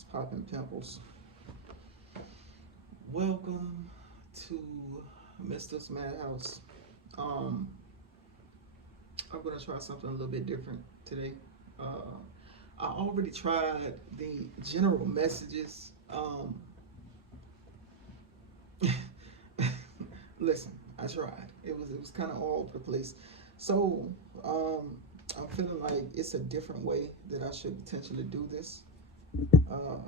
What's poppin', pimples? Welcome to Mister's Madhouse. Um, I'm gonna try something a little bit different today. Uh, I already tried the general messages. Listen, I tried. It was kind of all over the place. So um, I'm feeling like it's a different way that I should potentially do this. Uh,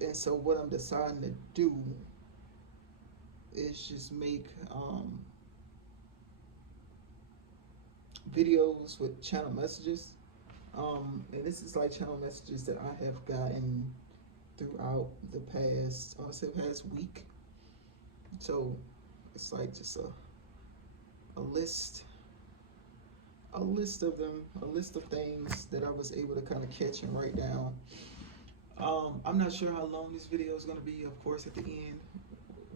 and so what I'm deciding to do is just make videos with channel messages. And this is like channel messages that I have gotten throughout the past, I say past week. So it's like just a list, a list of them, a list of things that I was able to kind of catch and write down. I'm not sure how long this video is going to be. Of course, at the end,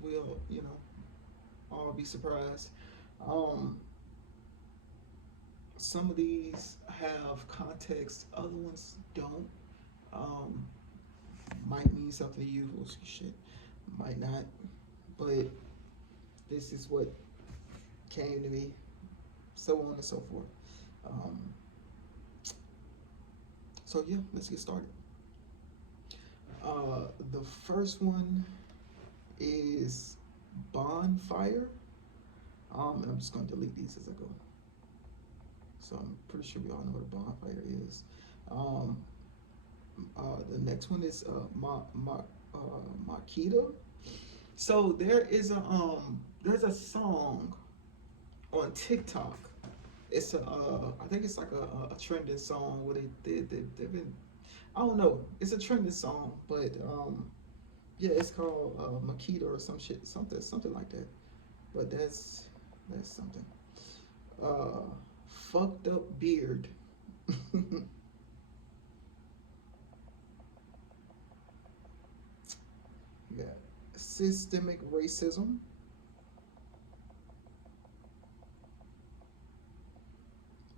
we'll, all be surprised. Um, some of these have context, other ones don't. Um, might mean something to you, well, shit, might not. But this is what came to me, so on and so forth. Um, so yeah, let's get started. The first one is bonfire. I'm just gonna delete these as I go. So I'm pretty sure we all know what a bonfire is. Um, the next one is Makita. So there's a song on TikTok. It's I think it's like a trending song where they've been, I don't know, it's a trending song, but yeah, it's called Makita or some shit, something like that. But that's something. Uh, fucked up beard. Yeah, systemic racism.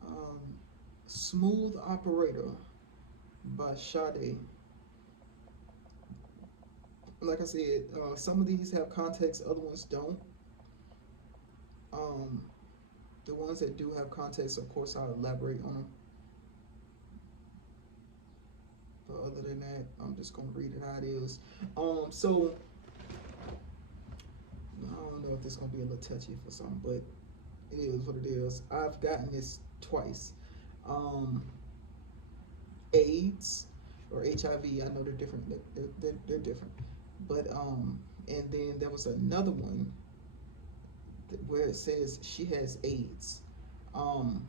Um, Smooth Operator by Sade. Like I said, some of these have context, other ones don't. Um, the ones that do have context, of course, I'll elaborate on them. But other than that, I'm just gonna read it how it is. So I don't know if this is gonna be a little touchy for some, but it is what it is. I've gotten this twice. Um, AIDS or HIV. I know they're different. They're different. But and then there was another one where it says she has AIDS. Um,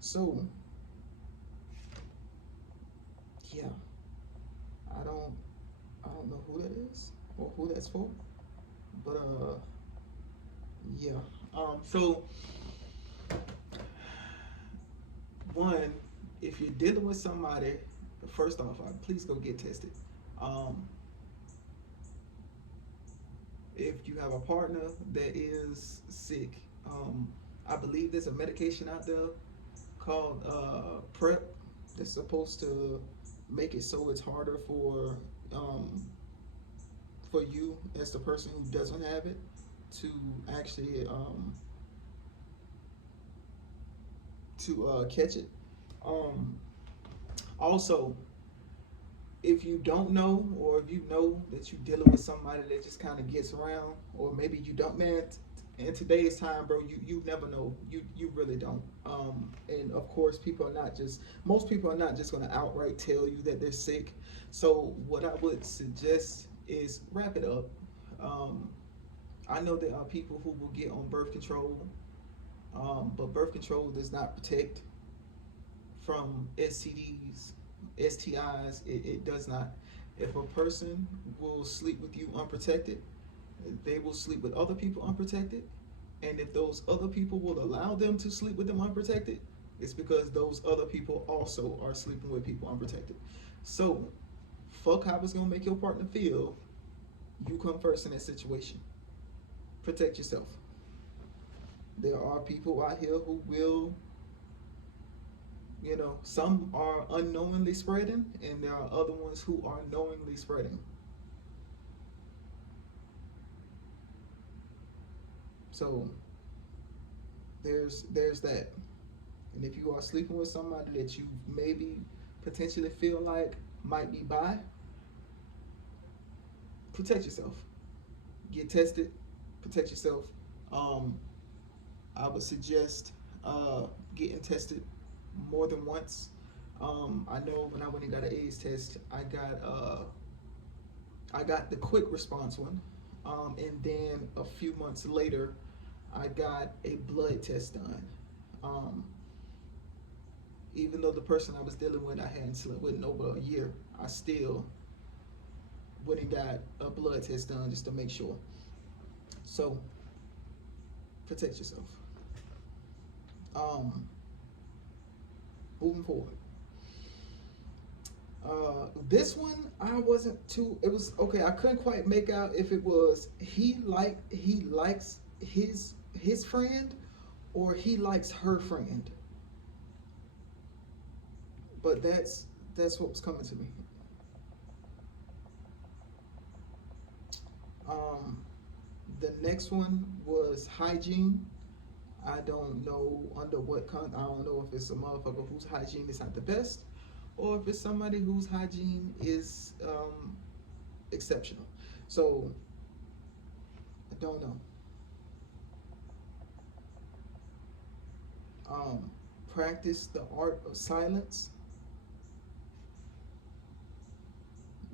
so yeah, I don't I don't know who that is or who that's for, but yeah. So one, if you're dealing with somebody, first off, please go get tested. Um, if you have a partner that is sick, I believe there's a medication out there called PrEP that's supposed to make it so it's harder um, for you as the person who doesn't have it to actually catch it. Um, Also, if you don't know, or if you know that you're dealing with somebody that just kind of gets around, or maybe you don't, man. In today's time, bro, you never know. You really don't. And of course, most people are not just gonna outright tell you that they're sick. So what I would suggest is wrap it up. Um, I know there are people who will get on birth control, but birth control does not protect from STDs, STIs. It does not. If a person will sleep with you unprotected, they will sleep with other people unprotected. And if those other people will allow them to sleep with them unprotected, it's because those other people also are sleeping with people unprotected. So, fuck how it's gonna make your partner feel. You come first in that situation. Protect yourself. There are people out here who will You know, some are unknowingly spreading, and there are other ones who are knowingly spreading. So there's that. And if you are sleeping with somebody that you maybe potentially feel like might be bi, protect yourself. Get tested. Protect yourself. Um, I would suggest getting tested more than once. I know when I went and got an AIDS test, I got the quick response one, and then a few months later, I got a blood test done. Um, Even though the person I was dealing with I hadn't slept with in over a year, I still went and got a blood test done just to make sure. So protect yourself. Um, Moving forward. This one I wasn't too. It was okay. I couldn't quite make out if it was he likes his friend, or he likes her friend. But that's what was coming to me. Um, the next one was hygiene. I don't know under what I don't know if it's a motherfucker whose hygiene is not the best, or if it's somebody whose hygiene is exceptional. So I don't know. Um, Practice the art of silence.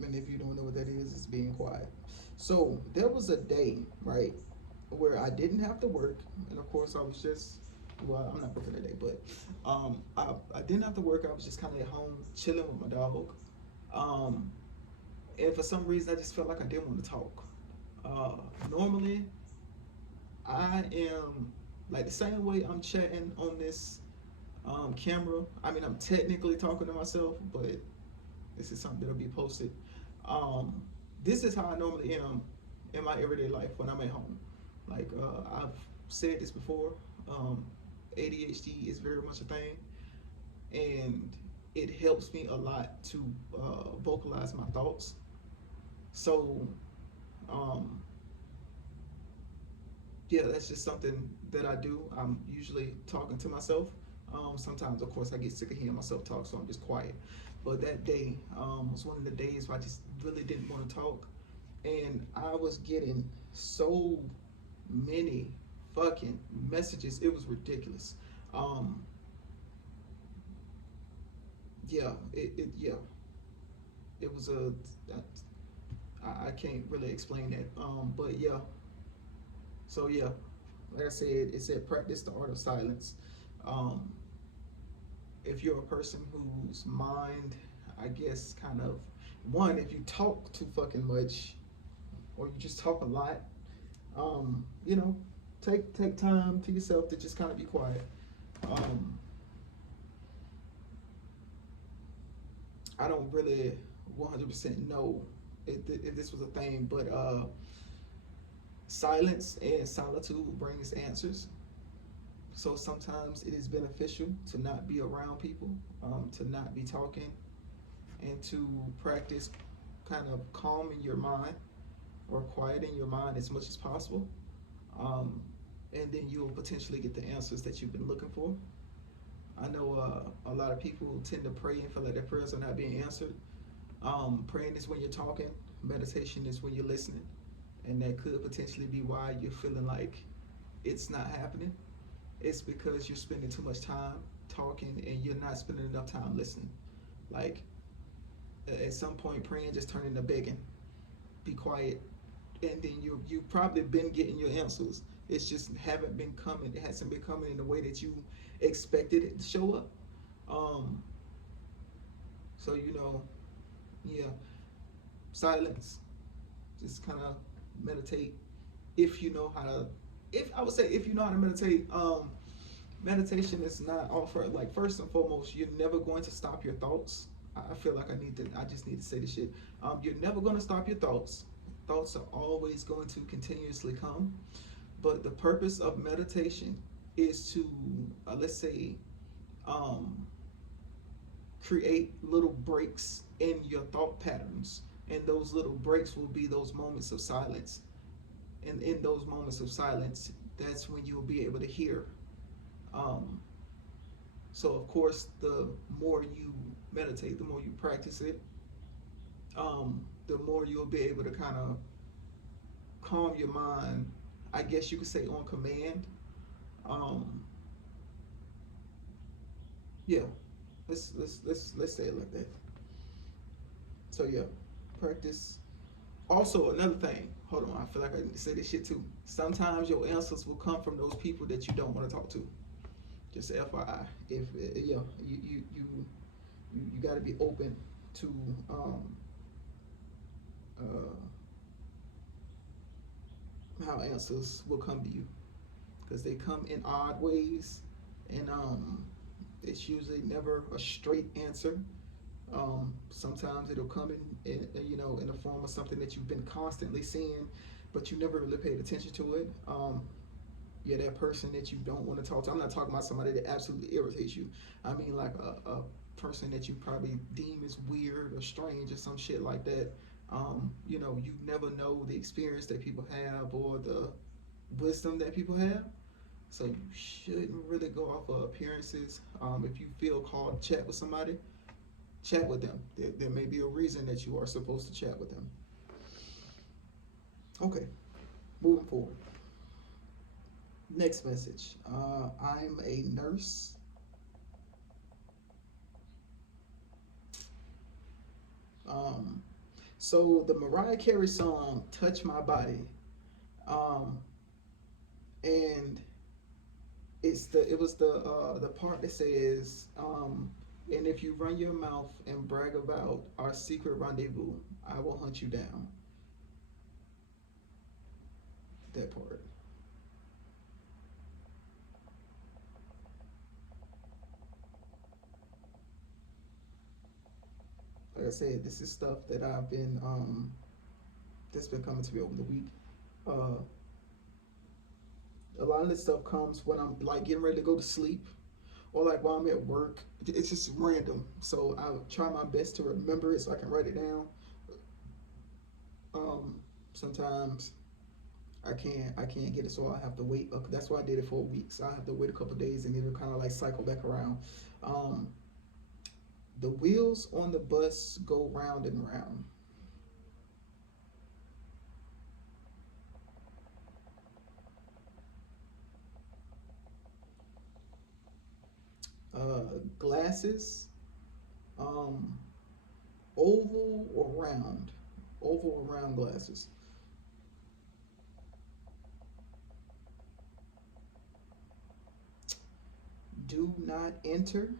And if you don't know what that is, it's being quiet. So there was a day, right, where I didn't have to work, and of course I was just, well, I'm not working that day, but I didn't have to work. I was just kind of at home chilling with my dog, um, and for some reason I just felt like I didn't want to talk. Uh, Normally I am like the same way I'm chatting on this camera. I mean, I'm technically talking to myself, but this is something that'll be posted. Um, this is how I normally am in my everyday life when I'm at home. Like I've said this before, um, ADHD is very much a thing, and it helps me a lot to vocalize my thoughts. So, um, yeah, that's just something that I do. I'm usually talking to myself. Sometimes, of course, I get sick of hearing myself talk, so I'm just quiet. But that day was one of the days where I just really didn't want to talk, and I was getting so many fucking messages. It was ridiculous. Um, yeah, yeah, it was I can't really explain that. But yeah, so yeah, like I said, it said practice the art of silence. Um, if you're a person whose mind, I guess, kind of, one, if you talk too fucking much or you just talk a lot, you know, take time to yourself to just kind of be quiet. Um, I don't really 100% know if this was a thing, but silence and solitude brings answers. So sometimes it is beneficial to not be around people, to not be talking, and to practice kind of calming your mind or quieting your mind as much as possible. Um, and then you'll potentially get the answers that you've been looking for. I know a lot of people tend to pray and feel like their prayers are not being answered. Praying is when you're talking, meditation is when you're listening, and that could potentially be why you're feeling like it's not happening. It's because you're spending too much time talking and you're not spending enough time listening. Like at some point, praying just turned into begging. Be quiet, and then you've probably been getting your answers. It's just haven't been coming. It hasn't been coming in the way that you expected it to show up. Um, so yeah, silence. Just kind of meditate if you know how to. If I would say if you know how to meditate, meditation is not offered. Like first and foremost, you're never going to stop your thoughts. I feel like I just need to say this shit. You're never going to stop your thoughts. Thoughts are always going to continuously come. But the purpose of meditation is to, let's say, um, create little breaks in your thought patterns, and those little breaks will be those moments of silence. And in those moments of silence, that's when you'll be able to hear. um, so of course, the more you meditate, the more you practice it, the more you'll be able to kind of calm your mind, I guess you could say, on command. um, yeah, let's say it like that. So yeah, practice. Also, another thing, hold on, I feel like I need to say this shit too. Sometimes your answers will come from those people that you don't want to talk to. Just FYI, if yeah, you got to be open to uh, how answers will come to you, because they come in odd ways, and it's usually never a straight answer. Sometimes it'll come in the form of something that you've been constantly seeing, but you never really paid attention to it. Yeah, that person that you don't want to talk to. I'm not talking about somebody that absolutely irritates you. I mean, like a person that you probably deem as weird or strange or some shit like that. You never know the experience that people have or the wisdom that people have. So you shouldn't really go off of appearances. If you feel called to chat with somebody, chat with them. There may be a reason that you are supposed to chat with them. Okay, moving forward. Next message. I'm a nurse. Um, so the Mariah Carey song "Touch My Body," um, and it was the part that says, and if you run your mouth and brag about our secret rendezvous, I will hunt you down. That part. Like I said, this is stuff that I've been that's been coming to me over the week. Uh, a lot of this stuff comes when I'm like getting ready to go to sleep, or like while I'm at work. It's just random, so I try my best to remember it so I can write it down. Sometimes I can't get it, so I have to wait. That's why I did it for a week. So I have to wait a couple of days, and it'll kind of like cycle back around. Um, the wheels on the bus go round and round. Glasses, um, oval or round, oval or round glasses. Do not enter.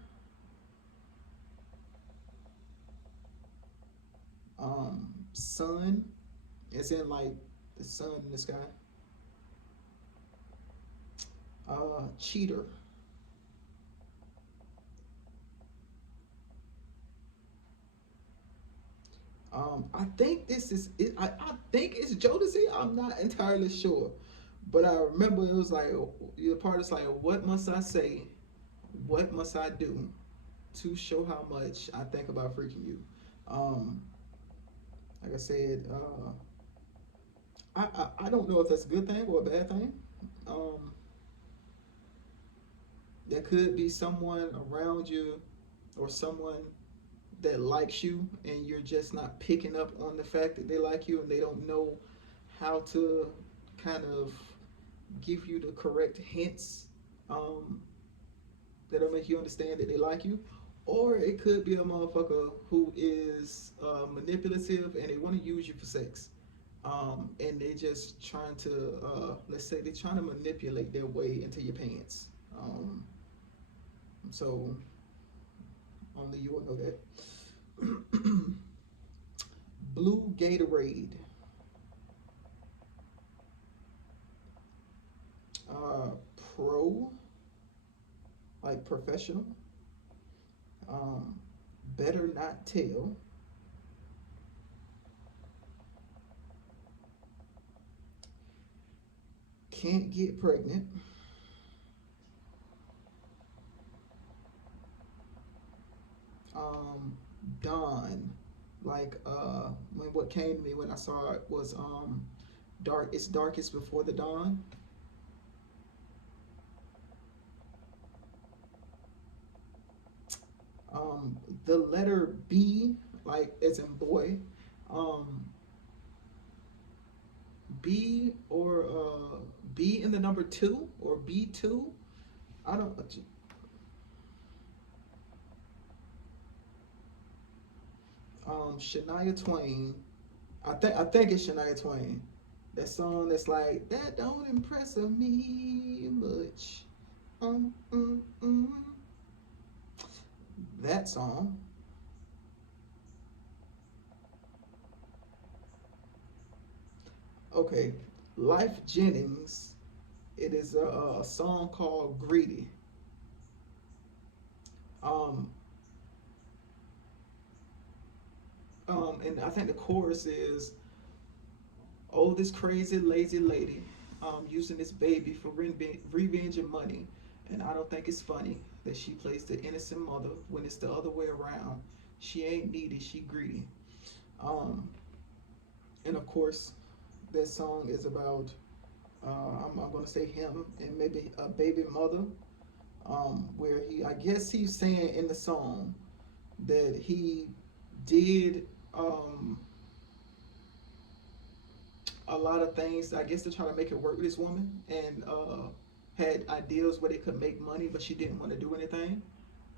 Sun, as in like the sun in the sky. Cheater. I think this is it. I think it's Jodeci. I'm not entirely sure, but I remember it was like the part is like, "What must I say? What must I do to show how much I think about freaking you?" Um, like I said, I don't know if that's a good thing or a bad thing. Um, there could be someone around you or someone that likes you, and you're just not picking up on the fact that they like you, and they don't know how to kind of give you the correct hints, um, that'll make you understand that they like you. Or it could be a motherfucker who is manipulative, and they want to use you for sex. And they just trying to, let's say, they're trying to manipulate their way into your pants. So only you will know that. Blue Gatorade. Uh, Pro, like professional. Um, Better not tell. Can't get pregnant. dawn. Like when what came to me when I saw it was dark. It's darkest before the dawn. Um, the letter B, like as in boy, um, B or B in the number two or B2. I don't. Shania Twain. I think it's Shania Twain. That song that's like that don't impress me much. Um, mm, mm. That song. Okay, Life Jennings. It is a song called "Greedy." Um, and I think the chorus is, "Oh, this crazy lazy lady, using this baby for revenge and money, and I don't think it's funny that she plays the innocent mother when it's the other way around. She ain't needy, she greedy." Um, and of course, this song is about I'm gonna say him and maybe a baby mother, where I guess he's saying in the song that he did a lot of things, I guess, to try to make it work with this woman, and had ideas where they could make money, but she didn't want to do anything.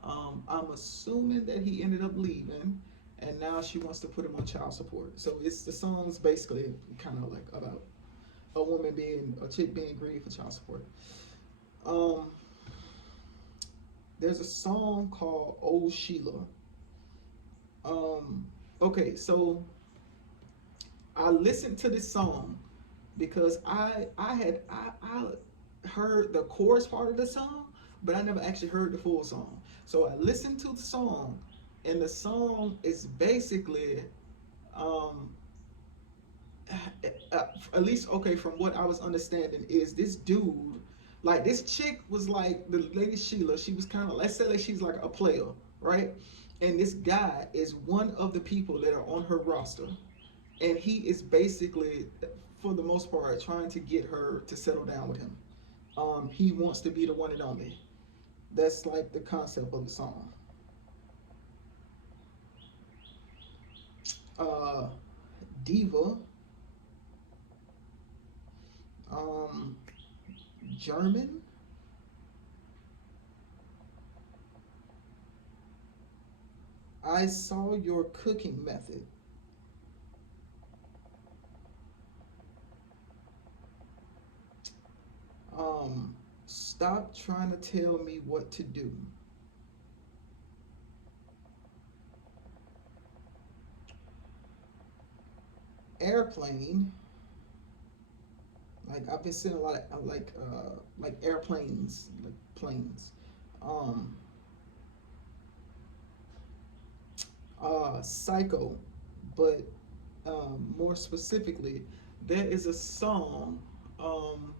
I'm assuming that he ended up leaving, and now she wants to put him on child support. So it's the song's basically kind of like about a chick being greedy for child support. Um, there's a song called "Old Sheila." Um, okay, so I listened to this song because I heard the chorus part of the song, but I never actually heard the full song. So I listened to the song, and the song is basically um, at least okay from what I was understanding is this dude, like this chick was like the lady Sheila. She was kind of, let's say, like she's like a player, right? And this guy is one of the people that are on her roster, and he is basically, for the most part, trying to get her to settle down with him. He wants to be the one and only. That's like the concept of the song. Uh, Diva, um, German. I saw your cooking method. Stop trying to tell me what to do. Airplane. Like I've been seeing a lot of like airplanes, like planes. Um, Psycho, but more specifically, there is a song, um,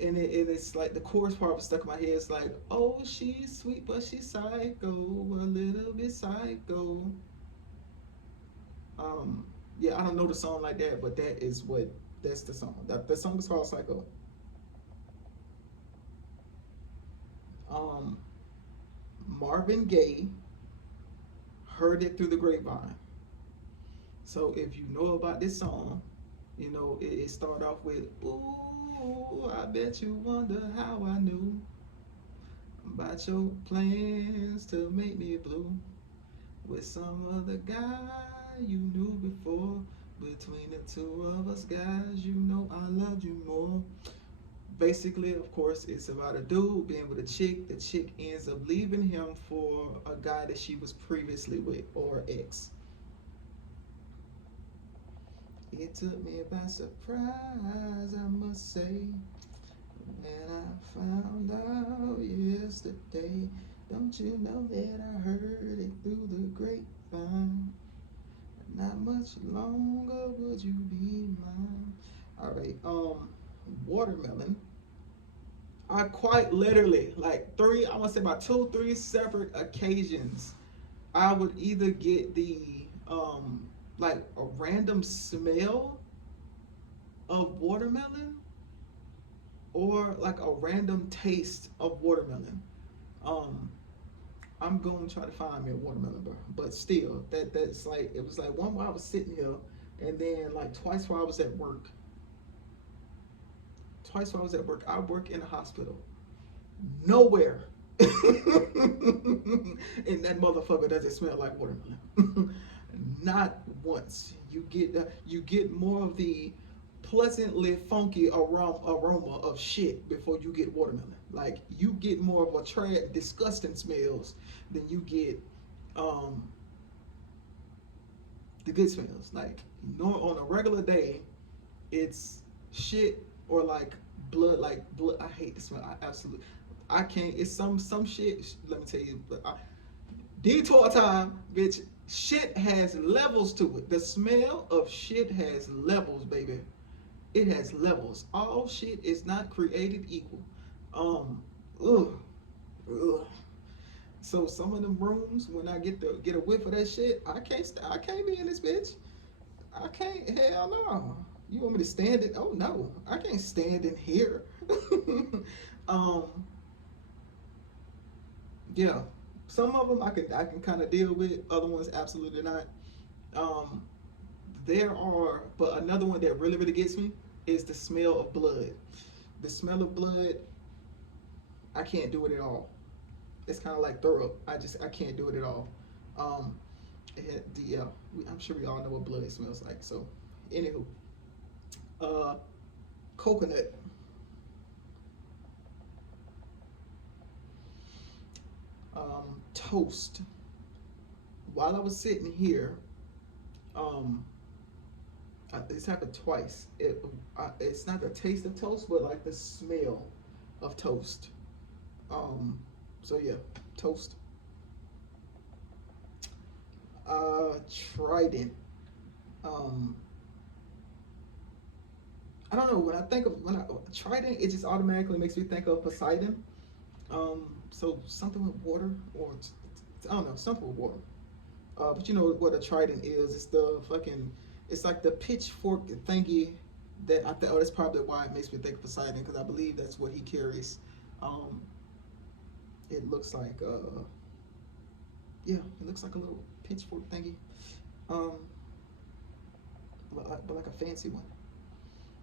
and it's like the chorus part was stuck in my head. It's like, oh, she's sweet, but she's psycho, a little bit psycho. Um, yeah, I don't know the song like that, but that's the song. The song is called Psycho. Um, Marvin Gaye, Heard It Through the Grapevine. So if you know about this song, it started off with, ooh, I bet you wonder how I knew about your plans to make me blue with some other guy you knew before. Between the two of us guys, I loved you more. Basically, of course, it's about a dude being with a chick. The chick ends up leaving him for a guy that she was previously with, or ex. It took me by surprise, I must say, when I found out yesterday. Don't you know that I heard it through the grapevine? Not much longer would you be mine. All right, watermelon. I quite literally, like three, I want to say about two, three separate occasions, I would either get the like a random smell of watermelon or like a random taste of watermelon. Um, I'm going to try to find me a watermelon, bro. But still, that's like it was like one while I was sitting here, and then like twice while I was at work. Twice while I was at work, I work in a hospital. Nowhere in that motherfucker does it smell like watermelon. Not once. You get more of the pleasantly funky aroma of shit before you get watermelon. Like you get more of a disgusting smells than you get um, the good smells. Like on a regular day, it's shit or like blood. Like blood. I hate the smell. I absolutely. I can't. It's some shit. Let me tell you. Detour time, bitch. Shit has levels to it. The smell of shit has levels, baby. It has levels. All shit is not created equal. Um, ugh, ugh. So some of them rooms, when I get a whiff of that shit, I can't be in this bitch. I can't. Hell no. You want me to stand it? Oh no, I can't stand in here. um, yeah. Some of them I can kind of deal with. Other ones absolutely not. Um, there are, but another one that really gets me is the smell of blood. The smell of blood, I can't do it at all. It's kind of like throw up. I can't do it at all. Um, I'm sure we all know what blood smells like. So, anywho, uh, coconut. Toast. While I was sitting here, um, this happened twice. It's not the taste of toast, but like the smell of toast. Um, so yeah, toast. Trident. Um, I don't know. When I think of when I Trident, it just automatically makes me think of Poseidon. So something with water, or I don't know, something with water. But you know what a trident is? It's the fucking, it's like the pitchfork thingy that I think. Oh, that's probably why it makes me think of Poseidon, because I believe that's what he carries. Um, it looks like, yeah, it looks like a little pitchfork thingy. Um, but like a fancy one.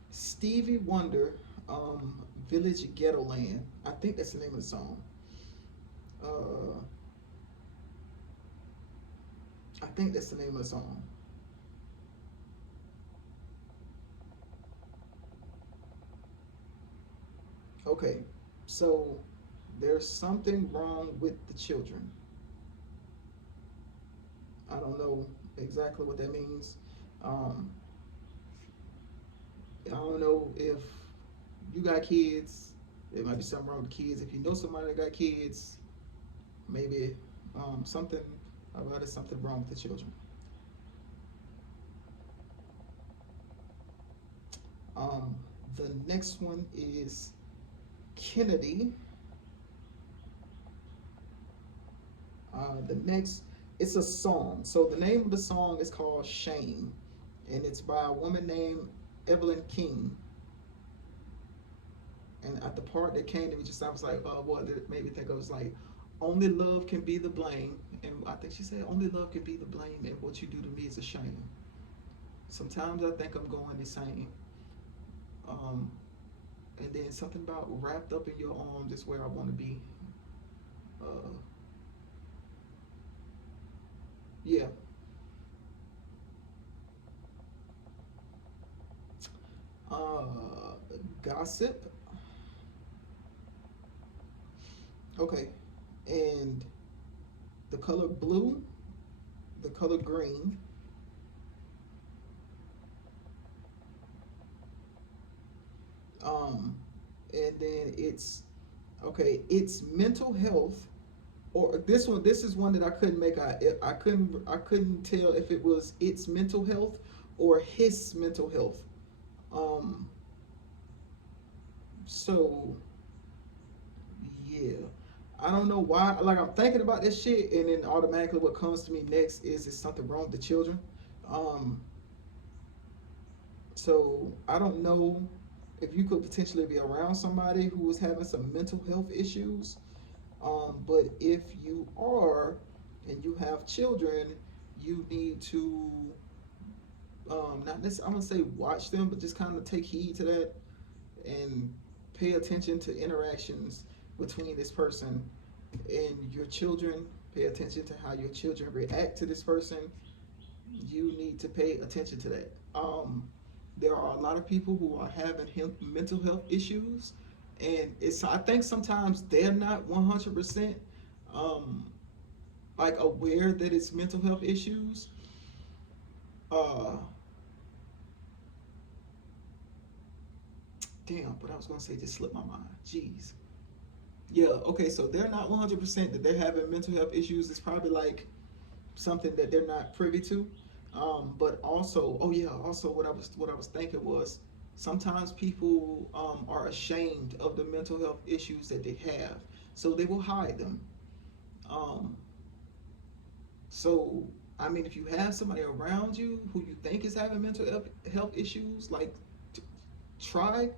Stevie Wonder, Village Ghetto Land. I think that's the name of the song. Uh, I think that's the name of the song. Okay, so there's something wrong with the children. I don't know exactly what that means. Um, I don't know if you got kids. There might be something wrong with kids. If you know somebody that got kids, maybe something about it, something wrong with the children. Um, the next one is Kennedy. The next, it's a song. So the name of the song is called Shame, and it's by a woman named Evelyn King. And at the part that came to me, just I was like, what did it made me think of was like, only love can be the blame, and I think she said, only love can be the blame, and what you do to me is a shame. Sometimes I think I'm going insane. Um, and then something about wrapped up in your arms is where I want to be. Uh, yeah. Uh, Gossip. Okay. And the color blue, the color green, um, and then it's okay. It's mental health, or this one. This is one that I couldn't make. I couldn't tell if it was its mental health or his mental health. Um, so yeah. I don't know why. Like I'm thinking about this shit, and then automatically what comes to me next is something wrong with the children. Um, so I don't know if you could potentially be around somebody who is having some mental health issues. But if you are, and you have children, you need to not necessarily, I'm gonna say watch them, but just kind of take heed to that and pay attention to interactions between this person and your children. Pay attention to how your children react to this person. You need to pay attention to that. There are a lot of people who are having mental health issues, and it's I think sometimes they're not 100% um, like aware that it's mental health issues. Uh, Damn, but I was gonna say just slipped my mind. Jeez. Yeah. Okay. So they're not 100% that they're having mental health issues. It's probably like something that they're not privy to. But also, oh yeah, also what I was thinking was sometimes people are ashamed of the mental health issues that they have, so they will hide them. Um, so I mean, if you have somebody around you who you think is having mental health issues, like t- try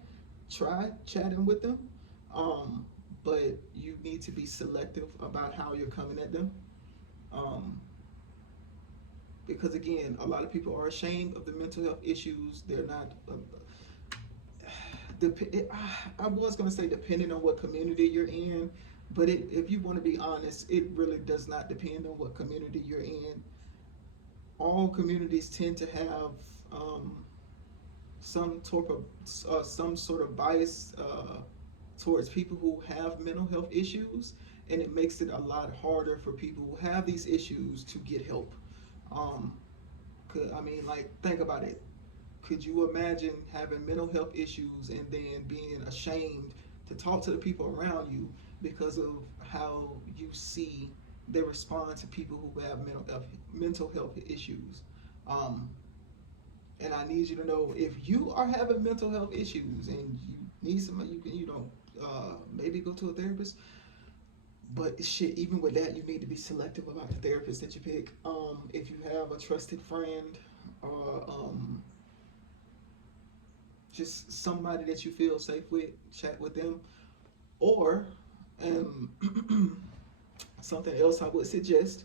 try chatting with them. Um, but you need to be selective about how you're coming at them. Um, because again, a lot of people are ashamed of the mental health issues. They're not. I was gonna say depending on what community you're in, but if you want to be honest, it really does not depend on what community you're in. All communities tend to have um, some sort of bias towards people who have mental health issues, and it makes it a lot harder for people who have these issues to get help. Um, I mean, like, think about it. Could you imagine having mental health issues and then being ashamed to talk to the people around you because of how you see they respond to people who have mental health issues? Um, and I need you to know if you are having mental health issues and you need somebody, you can maybe go to a therapist. But shit, even with that, you need to be selective about the therapist that you pick. If you have a trusted friend or just somebody that you feel safe with, chat with them. Or um, something else I would suggest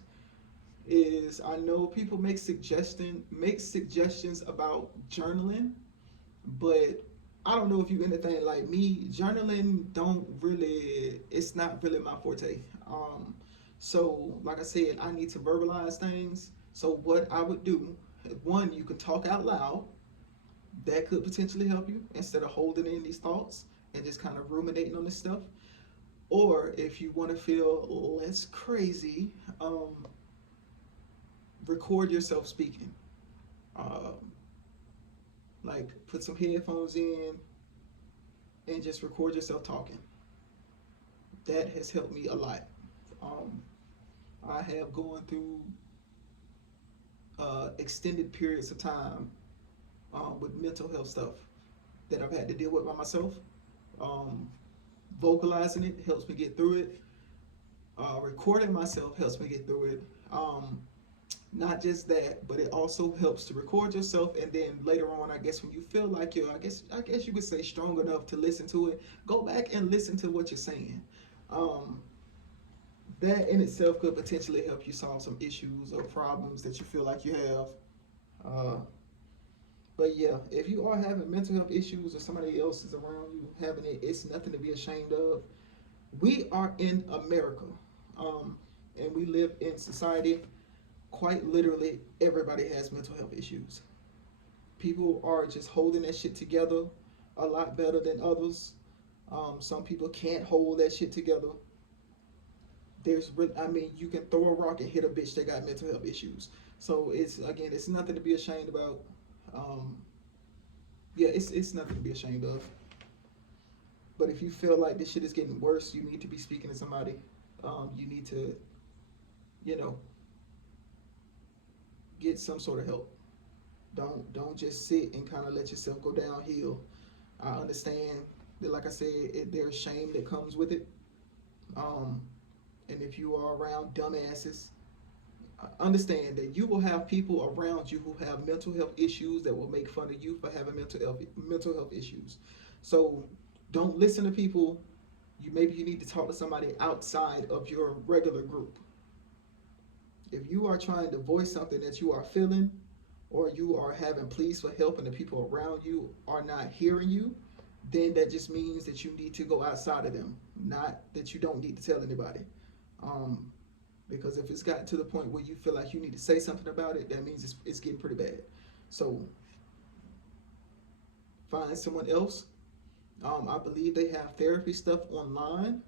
is I know people make suggestions about journaling, but I don't know if you anything like me. Journaling don't really, it's not really my forte. So like I said, I need to verbalize things. So what I would do, one, you can talk out loud. That could potentially help you instead of holding in these thoughts and just kind of ruminating on this stuff. Or if you want to feel less crazy, record yourself speaking. Um, like put some headphones in and just record yourself talking. That has helped me a lot. Um, I have gone through extended periods of time with mental health stuff that I've had to deal with by myself. Um, Vocalizing it helps me get through it. Recording myself helps me get through it. Not just that, but it also helps to record yourself, and then later on, I guess when you feel like you're, I guess you could say strong enough to listen to it, go back and listen to what you're saying. Um, that in itself could potentially help you solve some issues or problems that you feel like you have. Uh, but yeah, if you are having mental health issues or somebody else is around you having it, it's nothing to be ashamed of. We are in America, um, and we live in society. Quite literally, everybody has mental health issues. People are just holding that shit together a lot better than others. Some people can't hold that shit together. I mean, you can throw a rock and hit a bitch that got mental health issues. So it's nothing to be ashamed about. Um, yeah, it's nothing to be ashamed of. But if you feel like this shit is getting worse, you need to be speaking to somebody. You need to, you know, get some sort of help. Don't just sit and kind of let yourself go downhill. I understand that, like I said, there's shame that comes with it. Um, and if you are around dumbasses, understand that you will have people around you who have mental health issues that will make fun of you for having mental health issues. So don't listen to people. You need to talk to somebody outside of your regular group. If you are trying to voice something that you are feeling, or you are having pleas for help and the people around you are not hearing you, then that just means that you need to go outside of them, not that you don't need to tell anybody. Um, because if it's gotten to the point where you feel like you need to say something about it, that means it's getting pretty bad. So find someone else. I believe they have therapy stuff online.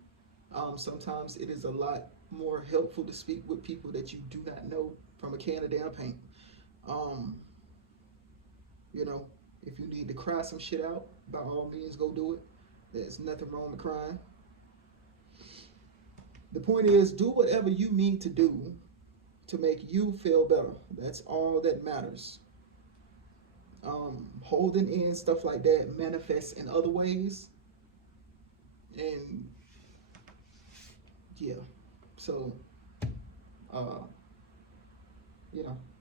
Sometimes it is a lot more helpful to speak with people that you do not know from a can of damn paint. Um, you know, if you need to cry some shit out, by all means, go do it. There's nothing wrong with crying. The point is, do whatever you need to do to make you feel better. That's all that matters. Holding in stuff like that manifests in other ways, and yeah. So, uh,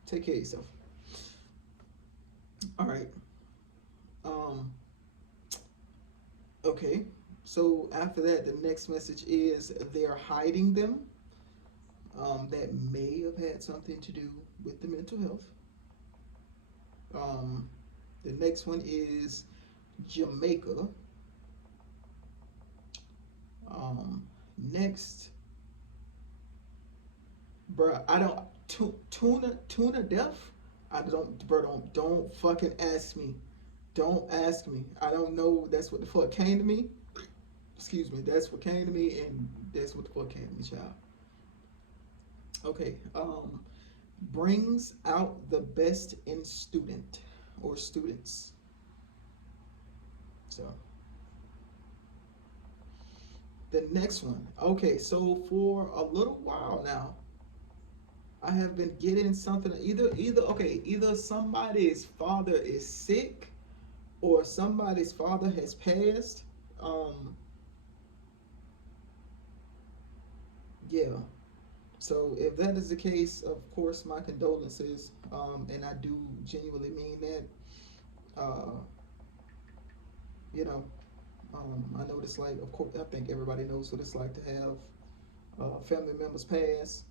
take care of yourself. All right. Um, okay. So after that, the next message is they're hiding them. That may have had something to do with the mental health. Um, the next one is Jamaica. Next, bruh, I don't tuna deaf. I don't, bro. Don't fucking ask me. Don't ask me. I don't know. That's what the fuck came to me. Excuse me. That's what came to me, and that's what the fuck came to me, child. Okay. Brings out the best in student or students. So the next one. Okay, so for a little while now, I have been getting something either somebody's father is sick or somebody's father has passed. Um yeah. So if that is the case, of course my condolences. And I do genuinely mean that. Uh you know, I know what it's like. Of course, I think everybody knows what it's like to have family members pass.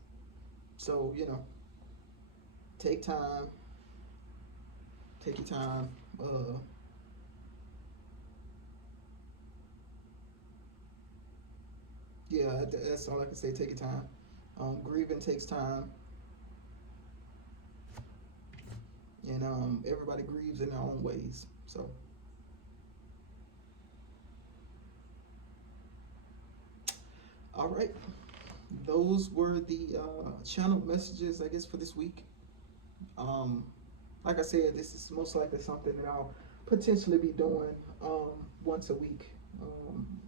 So, take time, take your time. Yeah, that's all I can say. Take your time. Grieving takes time, and everybody grieves in their own ways. So, all right, those were the channel messages, I guess, for this week. Um, like I said, this is most likely something that I'll potentially be doing once a week,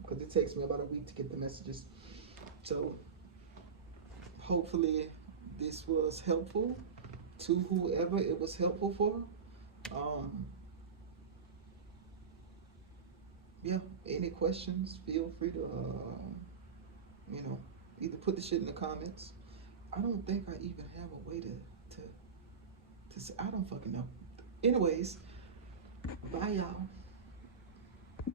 because it takes me about a week to get the messages. So hopefully this was helpful to whoever it was helpful for. Um, yeah, any questions, feel free to, either put the shit in the comments. I don't think I even have a way to say, I don't fucking know. Anyways, bye y'all.